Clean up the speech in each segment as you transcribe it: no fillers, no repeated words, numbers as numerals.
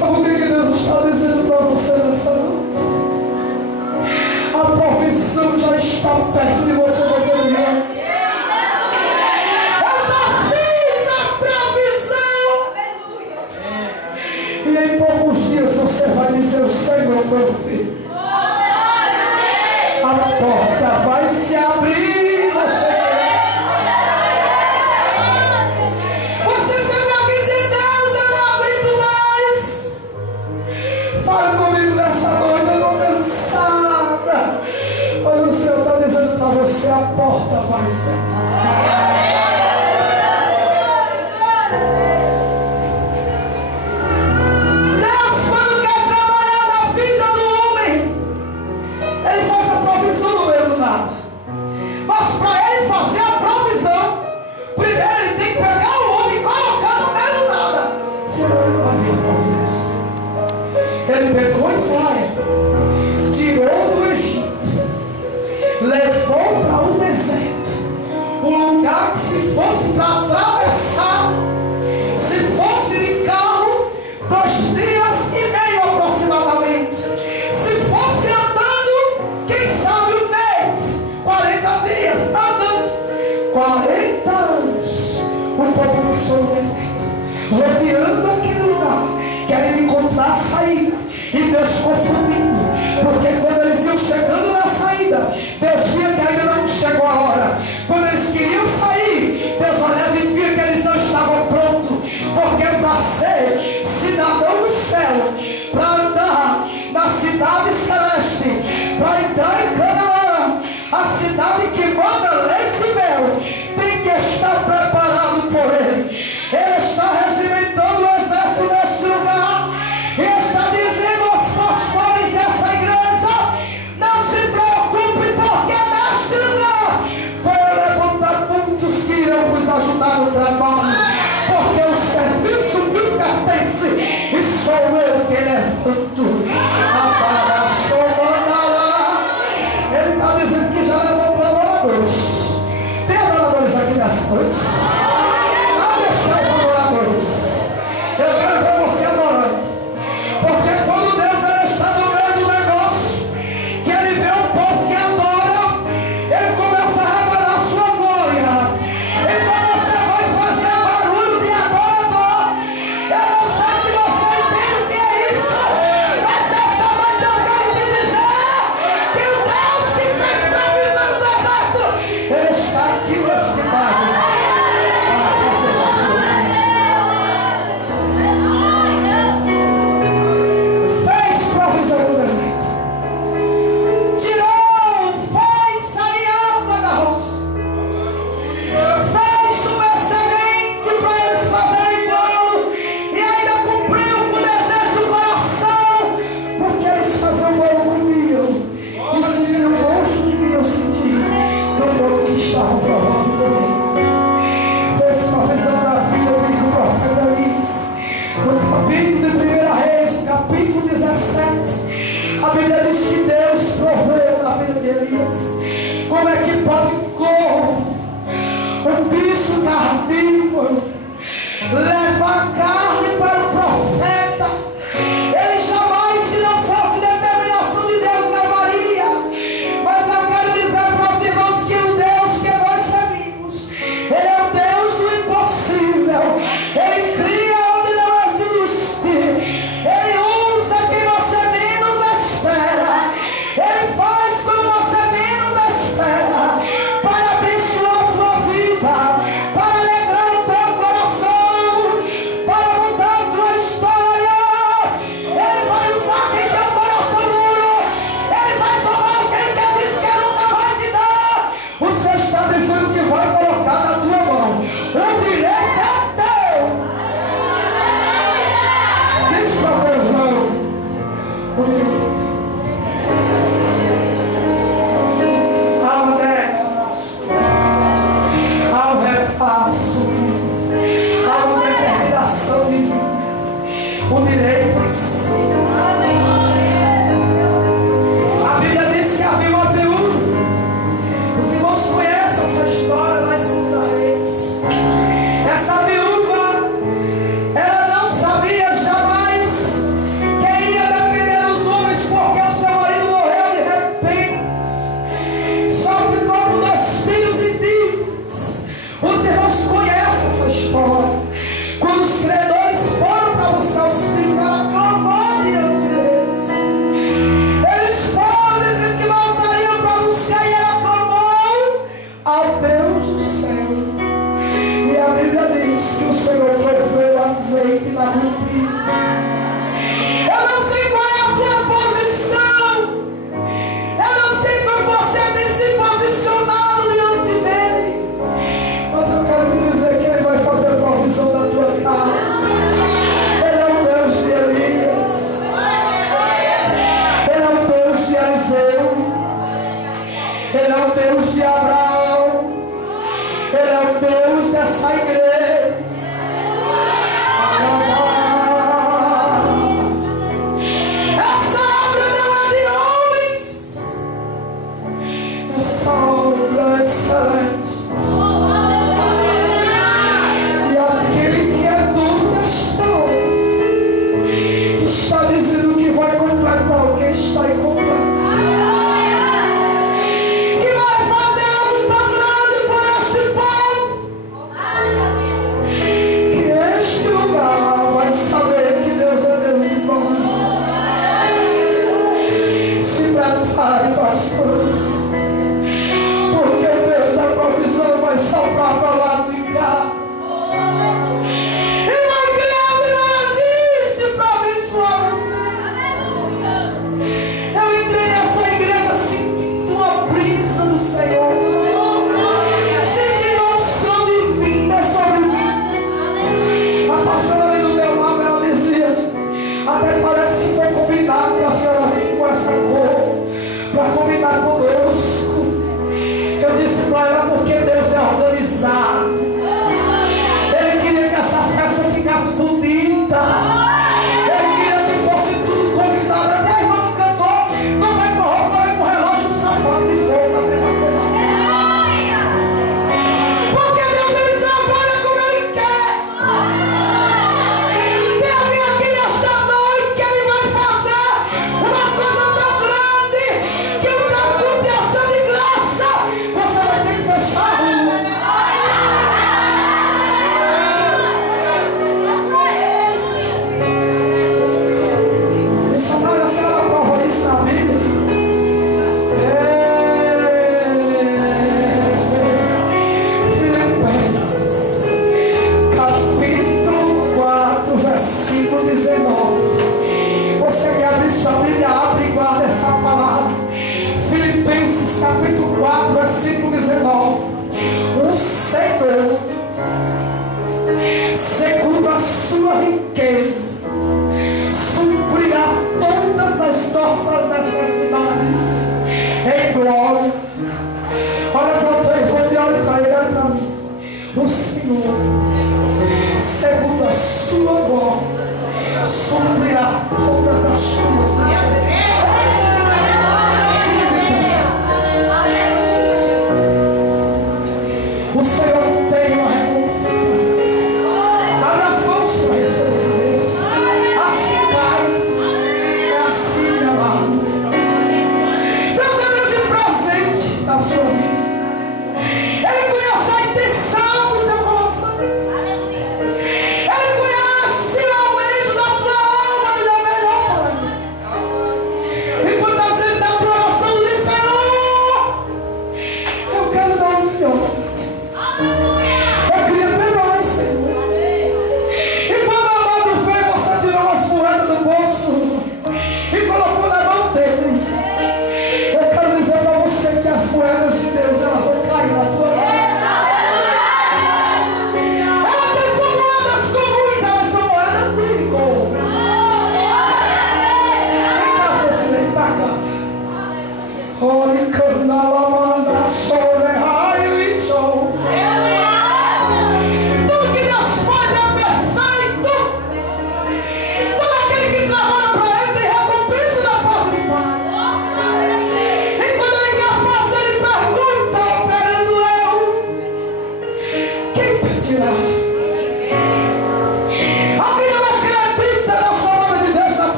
Sabe o que Deus está dizendo para você nessa noite? A provisão já está perto de você, você não é? Eu já fiz a provisão. E em poucos dias você vai dizer: o Senhor provê. A porta vai se abrir, você chegou aqui sem Deus, eu não aguento mais. Fale comigo nessa noite, eu estou cansada. Mas o Senhor está dizendo para você: a porta vai se abrir. Deus, quando quer trabalhar na vida do homem, Ele faz a provisão no meio do nada. Mas para Ele fazer a provisão, primeiro Ele tem que pegar o homem e colocar no meio do nada. Senão Ele não vai vir a provisão do Senhor. Ele pegou Israel, tirou do Egito, levou para o deserto, um lugar que se fosse para atravessar, se fosse de carro, 2 dias e meio aproximadamente. Se fosse andando, quem sabe um mês, 40 dias andando, 40 anos. O povo passou no deserto, rodeando aquele lugar, querendo encontrar a saída. E Deus confundindo, porque quando eles iam chegando na saída, Deus via que ainda não chegou a hora. Quando eles queriam sair, Deus olhava e via que eles não estavam prontos. Porque para ser cidadão do céu, para andar na cidade celeste, para entrar em Canaã, a cidade que manda leite e mel, tem que estar preparado por Ele. Ele está regimentando o exército neste lugar e está dizendo aos pastores dessa igreja: não se preocupe, porque neste lugar vou levantar muitos que irão vos ajudar no trabalho, porque o serviço me pertence e sou eu que levanto. Ele está dizendo que já levantou adoradores. Tem adoradores aqui nessa noite? Abre as caras, adoradores. Eu quero ver você adorando, porque quando Deus ele está no meio do negócio, que Ele vê um povo que adora, Ele começa a revelar a sua glória. Então você vai fazer barulho de adorador. Eu não sei se você entende o que é isso, mas essa noite eu quero te dizer que o Deus que fez provisão no deserto, Ele está aqui neste bairro para fazer a sua vida. Fez provisão no deserto, tirou, fez sair água da roça, fez uma semente para eles fazerem bolo, e ainda cumpriu com o desejo do coração, porque eles faziam bolo, comiam e sentiam o gosto que queriam sentir do bolo que estavam provando também. Fez provisão na vida do profeta Elias. No capítulo de 1 Reis, no capítulo 17, a Bíblia diz que Deus proveu na vida de Elias. Como é que pode um corvo, um bicho carnívoro, levar carne para o profeta? Ele jamais, se não fosse determinação de Deus, levaria. Mas eu quero dizer para os irmãos que o Deus que nós servimos, Ele é o Deus do impossível. Ele cria onde não existe. Ele usa quem você menos espera. Ele faz quando você menos espera, para abençoar a tua vida, para alegrar o teu coração, para mudar a tua história. Ele vai usar quem tem o coração duro. Ele vai tomar quem quer diz que nunca vai te dar. O Senhor está dizendo que vai colocar na tua mão. O direito é teu. Diz para o teu irmão: o direito é teu. Há um repasso, há uma determinação divina. O direito é seu. A Bíblia diz que havia uma viúva. Os irmãos conhecem essa história lá em 2 Reis. Essa viúva, ela não sabia jamais capítulo 4, versículo 19. O Senhor, segundo a sua riqueza, suprirá todas as nossas necessidades em glória. Olha para o teu irmão e olha para ele, olha para mim. O Senhor, segundo a sua glória, suprirá todas as tuas necessidades. O Senhor tem uma recompensa. Abre as mãos para receber Deus. Assim cai. É assim, meu amado. Deus é Deus de presente na sua vida. Ele conhece a intenção do teu coração. Ele conhece o almejo da tua alma e da melhor para mim.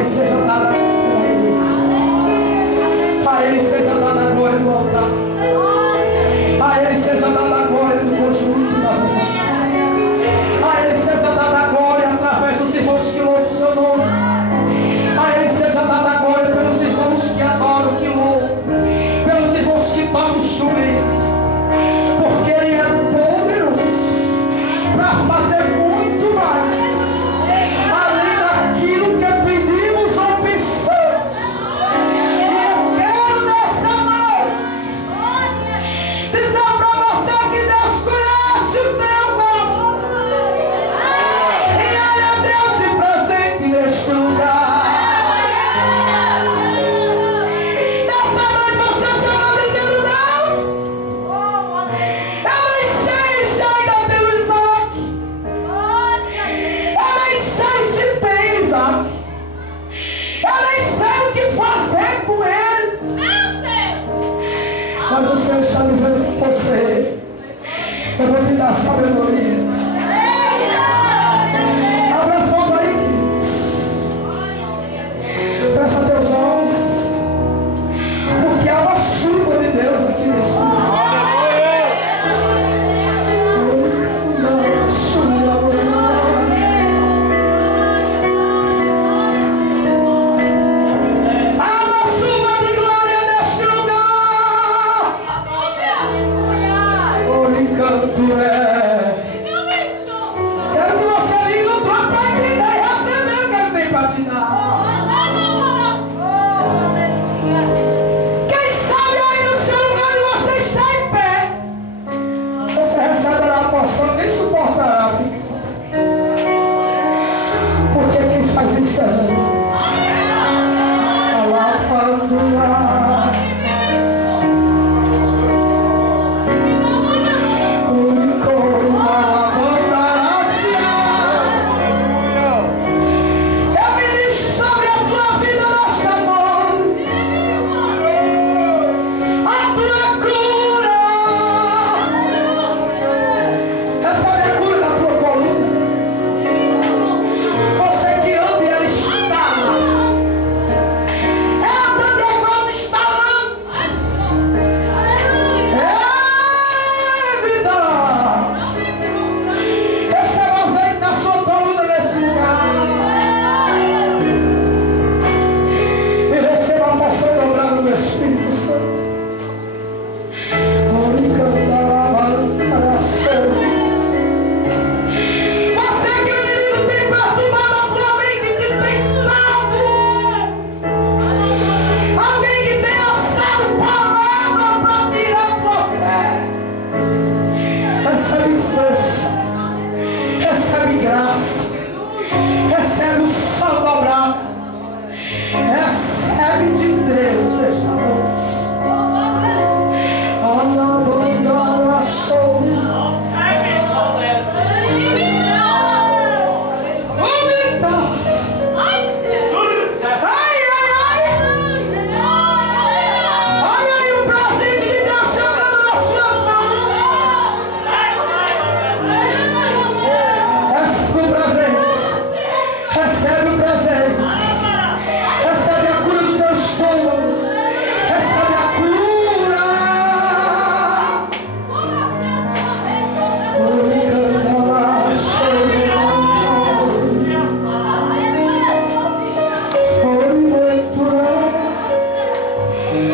Ele seja dada a glória. A Ele seja dada a glória do altar. A Ele seja dada a glória do conjunto das irmãs. A Ele seja dada a glória através dos irmãos que louvam o seu nome. A Ele seja dada a glória pelos irmãos que adoram, que louvam, pelos irmãos que tocam o instrumento. Porque Ele é poderoso para fazer muito mais, além daquilo que pedimos ou pensamos. E eu quero nessa noite dizer para você que Deus conhece o teu coração. E Ele é Deus de presente neste lugar. Nessa noite você chegou dizendo: Deus, eu nem sei se ainda tenho Isaac. Eu nem sei se tem Isaac. Eu nem sei o que fazer com ele. Mas o Senhor está dizendo para você: eu vou te dar sabedoria. Abra as mãos aí, queridos. Fecha teus olhos. Porque há uma chuva de Deus aqui neste lugar. Há uma chuva de glória neste lugar. Canto é. Quero que você ligue no trono para entender e receber o que Ele tem para te dar. Quem sabe aí no seu lugar e você está em pé, você receberá a porção, nem suportará ficar. Porque quem faz isso é Jesus. Alabando lá.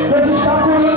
Deus está curando.